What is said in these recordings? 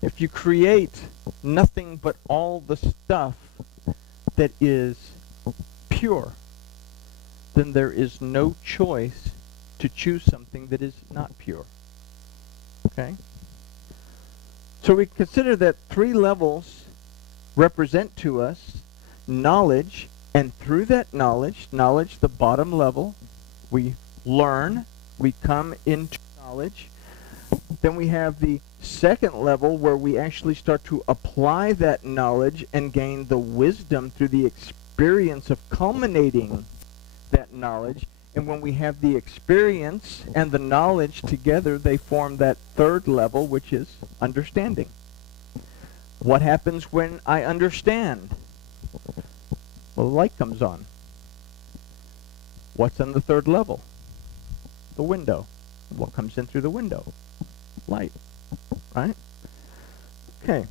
If you create nothing but all the stuff that is pure, then there is no choice to choose something that is not pure. Okay? So we consider that three levels represent to us knowledge, and through that knowledge, the bottom level, we learn, we come into knowledge. Then we have the second level where we actually start to apply that knowledge and gain the wisdom through the experience of culminating that knowledge. And when we have the experience and the knowledge together, they form that third level, which is understanding. What happens when I understand? Well, the light comes on. What's on the third level? The window. What comes in through the window? Light. Right? Okay.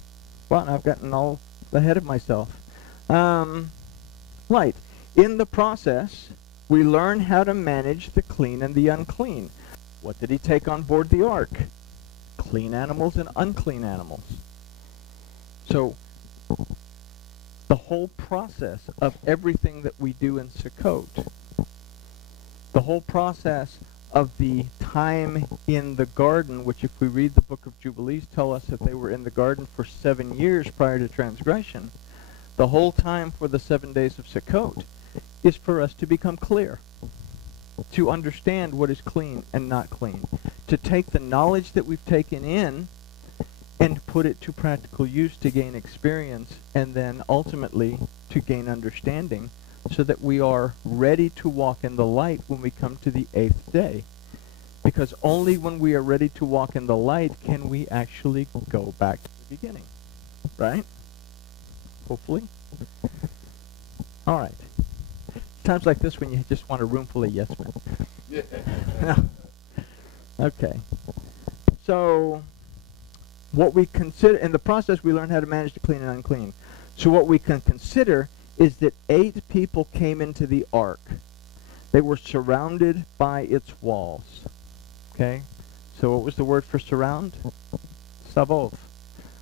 Well, I've gotten all ahead of myself. Light. In the process, we learn how to manage the clean and the unclean. What did he take on board the ark? Clean animals and unclean animals. So, the whole process of everything that we do in Sukkot, the whole process of the time in the garden, which if we read the book of Jubilees tell us that they were in the garden for 7 years prior to transgression, the whole time for the 7 days of Sukkot is for us to become clear, to understand what is clean and not clean, to take the knowledge that we've taken in and put it to practical use to gain experience, and then ultimately to gain understanding, so that we are ready to walk in the light when we come to the 8th day. Because only when we are ready to walk in the light can we actually go back to the beginning. Right? Hopefully. All right. Times like this when you just want a room full of yes men. Yeah. Okay. So, what we consider, in the process we learn how to manage the clean and unclean. So what we can consider is that 8 people came into the ark. They were surrounded by its walls. Okay? So what was the word for surround? Savov.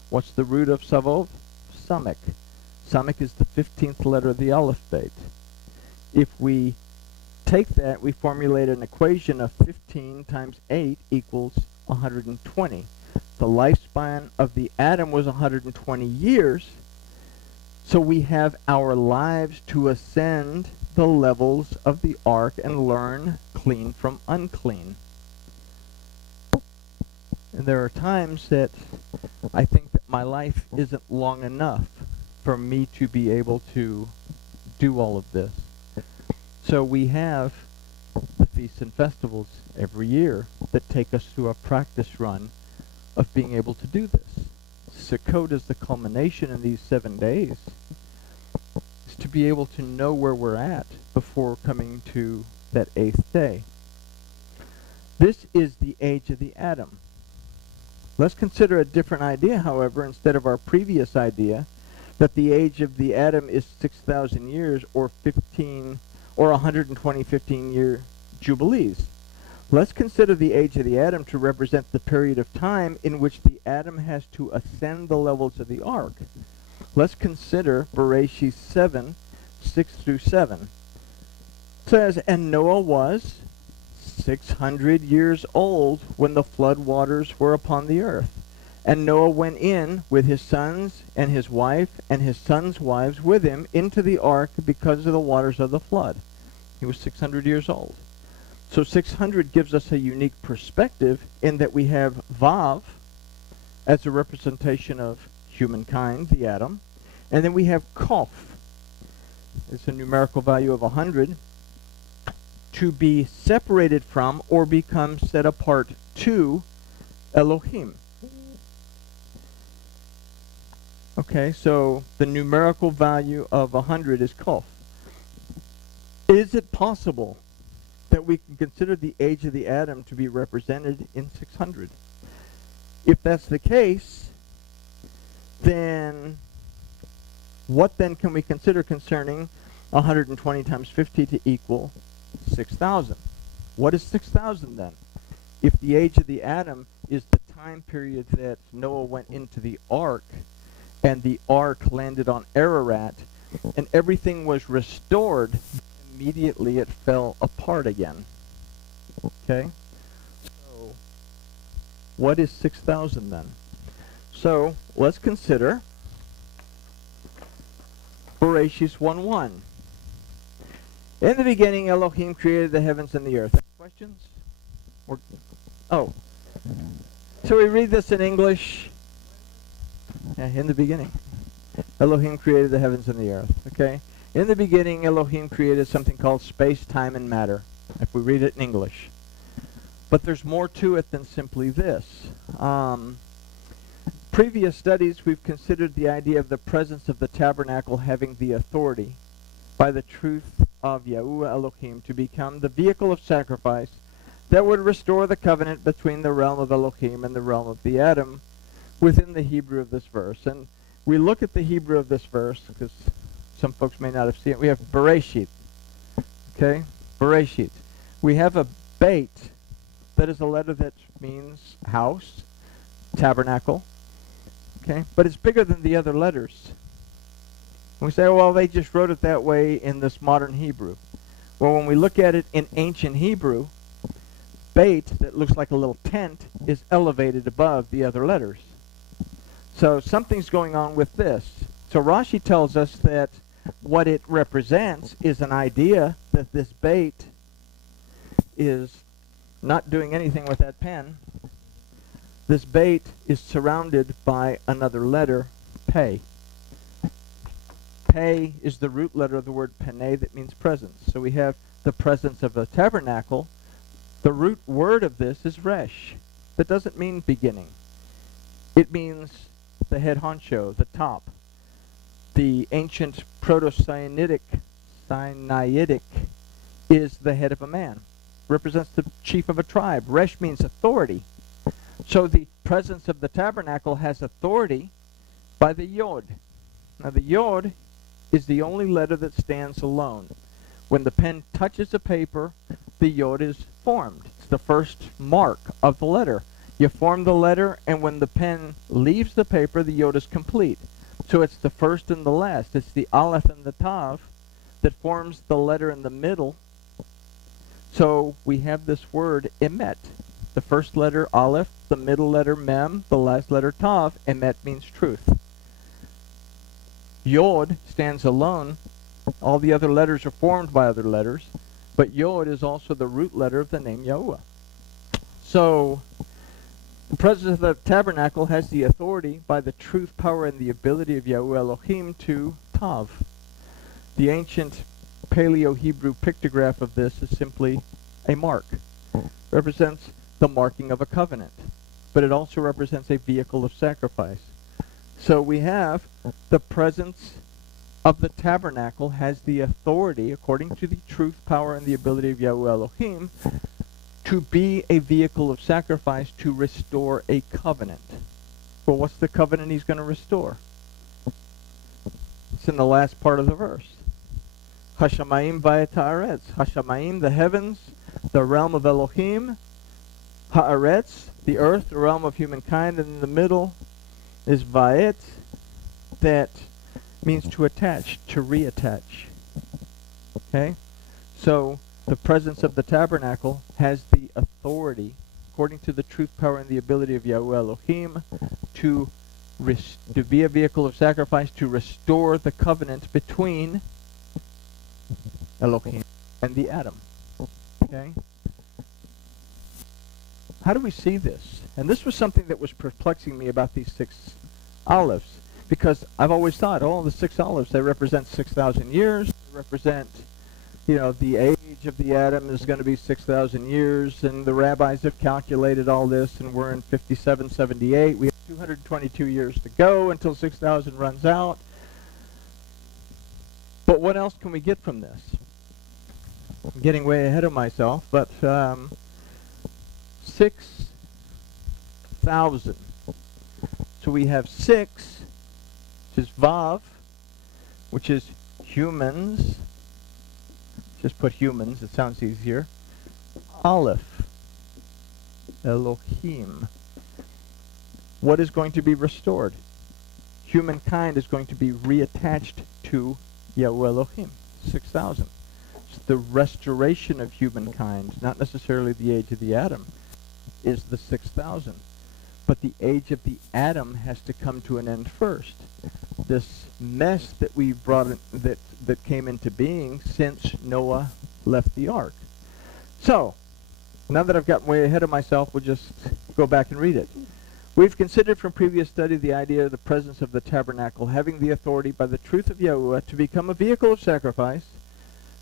What's the root of savov? Samek. Samek is the 15th letter of the alphabet. If we take that, we formulate an equation of 15 times 8 equals 120. The lifespan of the atom was 120 years, so we have our lives to ascend the levels of the ark and learn clean from unclean. And there are times that I think that my life isn't long enough for me to be able to do all of this. So we have the feasts and festivals every year that take us through a practice run of being able to do this. Sukkot is the culmination in these 7 days, is to be able to know where we're at before coming to that 8th day. This is the age of the atom. Let's consider a different idea, however, instead of our previous idea that the age of the atom is 6,000 years or 120 15-year jubilees. Let's consider the age of the atom to represent the period of time in which the atom has to ascend the levels of the ark. Let's consider Bereshit 7, 6 through 7. It says, and Noah was 600 years old when the flood waters were upon the earth. And Noah went in with his sons and his wife and his sons' wives with him into the ark because of the waters of the flood. He was 600 years old. So 600 gives us a unique perspective in that we have Vav as a representation of humankind, the atom, and then we have Kof. It's a numerical value of 100, to be separated from or become set apart to Elohim. Okay, so the numerical value of 100 is Kof. Is it possible that we can consider the age of the atom to be represented in 600? If that's the case, then what then can we consider concerning 120 times 50 to equal 6,000? What is 6,000 then? If the age of the atom is the time period that Noah went into the ark, and the ark landed on Ararat, and everything was restored, immediately it fell apart again. Okay? So, what is 6,000 then? So, let's consider Bereshit 1:1. In the beginning, Elohim created the heavens and the earth. Any questions? Oh. So we read this in English. Yeah, in the beginning, Elohim created the heavens and the earth. Okay? In the beginning, Elohim created something called space, time, and matter, if we read it in English. But there's more to it than simply this. Previous studies, we've considered the idea of the presence of the tabernacle having the authority by the truth of Yahuwah Elohim to become the vehicle of sacrifice that would restore the covenant between the realm of Elohim and the realm of the Adam within the Hebrew of this verse. And we look at the Hebrew of this verse, because some folks may not have seen it. We have Bereshit. Okay? Bereshit. We have a beit, that is a letter that means house, tabernacle. Okay? But it's bigger than the other letters. We say, well, they just wrote it that way in this modern Hebrew. Well, when we look at it in ancient Hebrew, beit, that looks like a little tent, is elevated above the other letters. So something's going on with this. So Rashi tells us that what it represents is an idea that this beit is not doing anything with that pen. This beit is surrounded by another letter, pei. Pei is the root letter of the word pene that means presence. So we have the presence of a tabernacle. The root word of this is resh. That doesn't mean beginning. It means the head honcho, the top. The ancient Proto-Sinaitic is the head of a man. Represents the chief of a tribe. Resh means authority. So the presence of the tabernacle has authority by the yod. Now the yod is the only letter that stands alone. When the pen touches a paper, the yod is formed. It's the first mark of the letter. You form the letter, and when the pen leaves the paper, the yod is complete. So it's the first and the last. It's the aleph and the tav that forms the letter in the middle. So we have this word emet. The first letter aleph, the middle letter mem, the last letter tav. Emet means truth. Yod stands alone. All the other letters are formed by other letters, but Yod is also the root letter of the name Yahuwah. So the presence of the tabernacle has the authority by the truth, power, and the ability of Yahuwah Elohim to tav. The ancient Paleo-Hebrew pictograph of this is simply a mark. Represents the marking of a covenant, but it also represents a vehicle of sacrifice. So we have the presence of the tabernacle has the authority, according to the truth, power, and the ability of Yahuwah Elohim, to be a vehicle of sacrifice to restore a covenant. Well, what's the covenant he's going to restore? It's in the last part of the verse. Hashamayim v'ha'aretz. Hashamayim, the heavens, the realm of Elohim. Ha'aretz, the earth, the realm of humankind, and in the middle is va'et, that means to attach, to reattach. Okay? So the presence of the tabernacle has the authority, according to the truth, power, and the ability of Yahuwah Elohim, to be a vehicle of sacrifice to restore the covenant between Elohim and the Adam. Okay? How do we see this? And this was something that was perplexing me about these 6 olives, because I've always thought, oh, the 6 olives, they represent 6,000 years, they represent, you know, the age of the Adam is going to be 6,000 years, and the rabbis have calculated all this, and we're in 5778. We have 222 years to go until 6,000 runs out. But what else can we get from this? I'm getting way ahead of myself, but 6,000. So we have 6, which is Vav, which is humans. Just put humans, it sounds easier. Aleph, Elohim. what is going to be restored? Humankind is going to be reattached to Yahweh Elohim, 6,000. It's the restoration of humankind, not necessarily the age of the Adam, is the 6,000. But the age of the Adam has to come to an end first. This mess that we brought in, that came into being since Noah left the ark. So, now that I've gotten way ahead of myself, we'll just go back and read it. We've considered from previous study the idea of the presence of the tabernacle having the authority by the truth of Yahuwah to become a vehicle of sacrifice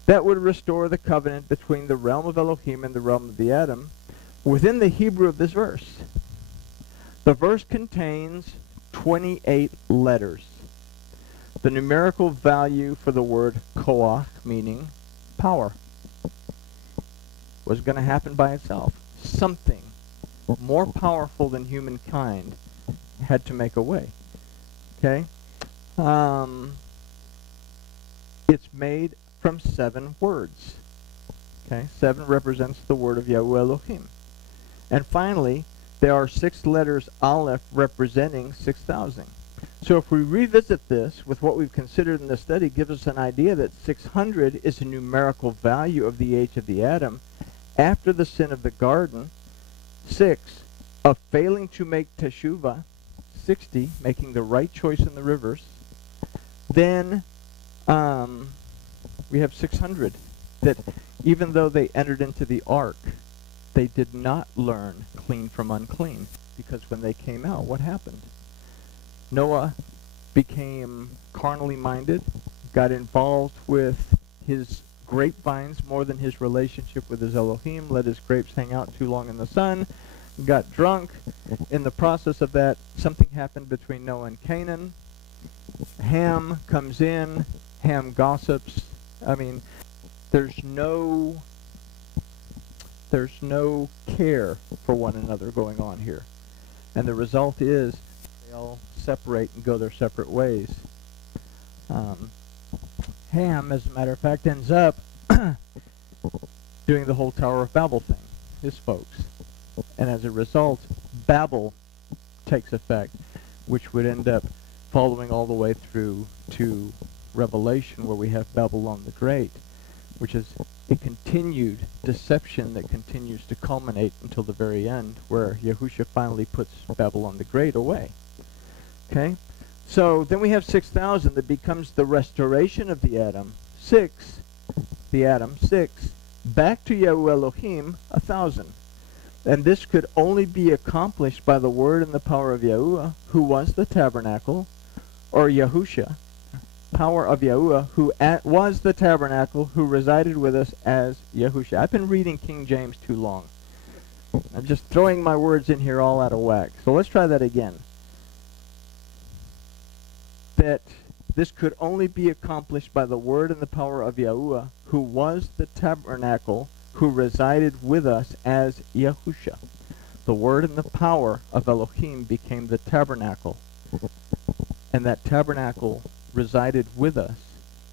that would restore the covenant between the realm of Elohim and the realm of the Adam within the Hebrew of this verse. The verse contains 28 letters. The numerical value for the word koach, meaning power, was going to happen by itself. Something more powerful than humankind had to make a way. Okay? It's made from 7 words. Okay? 7 represents the word of Yahweh Elohim. And finally, there are 6 letters Aleph representing 6,000. So if we revisit this with what we've considered in the study, gives us an idea that 600 is a numerical value of the age of the Adam after the sin of the garden. 6, of failing to make teshuvah. 60, making the right choice in the rivers. Then we have 600, that even though they entered into the ark, they did not learn clean from unclean, because when they came out, what happened? Noah became carnally minded, got involved with his grapevines more than his relationship with his Elohim, let his grapes hang out too long in the sun, got drunk. In the process of that, something happened between Noah and Canaan. Ham comes in, Ham gossips. I mean, there's no care for one another going on here. And the result is they all separate and go their separate ways. Ham, as a matter of fact, ends up doing the whole Tower of Babel thing, his folks. And as a result, Babel takes effect, which would end up following all the way through to Revelation, where we have Babylon the Great, which is a continued deception that continues to culminate until the very end, where Yahusha finally puts Babylon the Great away. Okay? So then we have 6,000 that becomes the restoration of the Adam. 6, back to Yahuwah Elohim, 1,000. And this could only be accomplished by the word and the power of Yahuwah, who was the tabernacle, or Yahusha, power of Yahuwah, who was the tabernacle, who resided with us as Yahusha. I've been reading King James too long. I'm just throwing my words in here all out of whack. So let's try that again. That this could only be accomplished by the word and the power of Yahuwah, who was the tabernacle, who resided with us as Yahusha. The word and the power of Elohim became the tabernacle. And that tabernacle resided with us.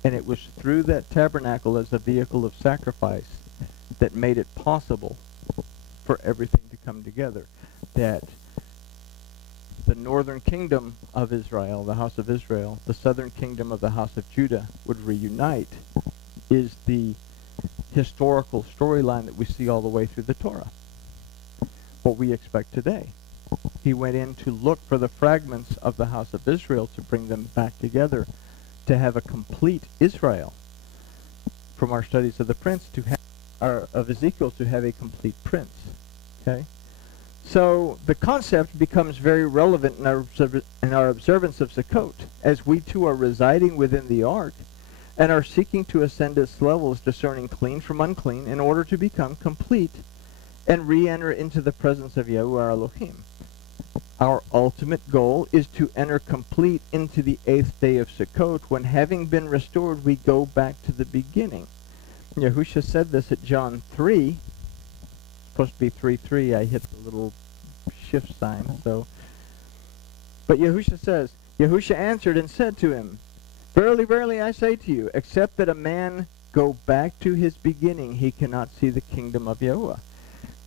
And it was through that tabernacle as a vehicle of sacrifice that made it possible for everything to come together. That the northern kingdom of Israel, the house of Israel, the southern kingdom of the house of Judah would reunite is the historical storyline that we see all the way through the Torah. What we expect today. He went in to look for the fragments of the house of Israel to bring them back together to have a complete Israel. From our studies of the prince to have, of Ezekiel, to have a complete prince. Okay? So the concept becomes very relevant in our observance of Sukkot, as we too are residing within the ark and are seeking to ascend its levels, discerning clean from unclean, in order to become complete and re-enter into the presence of Yahuwah Elohim. Our ultimate goal is to enter complete into the 8th day of Sukkot, when having been restored, we go back to the beginning. Yahusha said this at John 3. Supposed to be 3:3. I hit the little shift sign. But Yahusha says, Yahusha answered and said to him, Verily, verily, I say to you, except that a man go back to his beginning, he cannot see the kingdom of Yahuwah.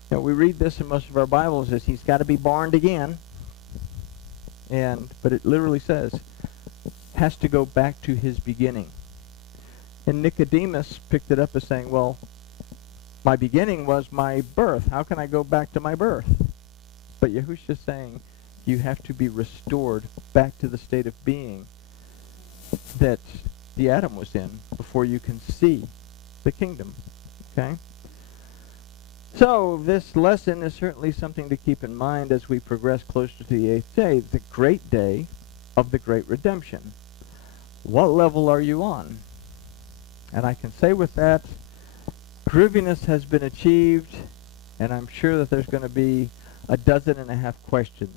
Now, we read this in most of our Bibles as he's got to be born again. But it literally says, has to go back to his beginning. And Nicodemus picked it up as saying, well, my beginning was my birth. How can I go back to my birth? But Yahushua's saying, you have to be restored back to the state of being that the Adam was in before you can see the kingdom. Okay? So this lesson is certainly something to keep in mind as we progress closer to the 8th day, the great day of the great redemption. What level are you on? And I can say with that, grooviness has been achieved, and I'm sure that there's going to be 12.5 questions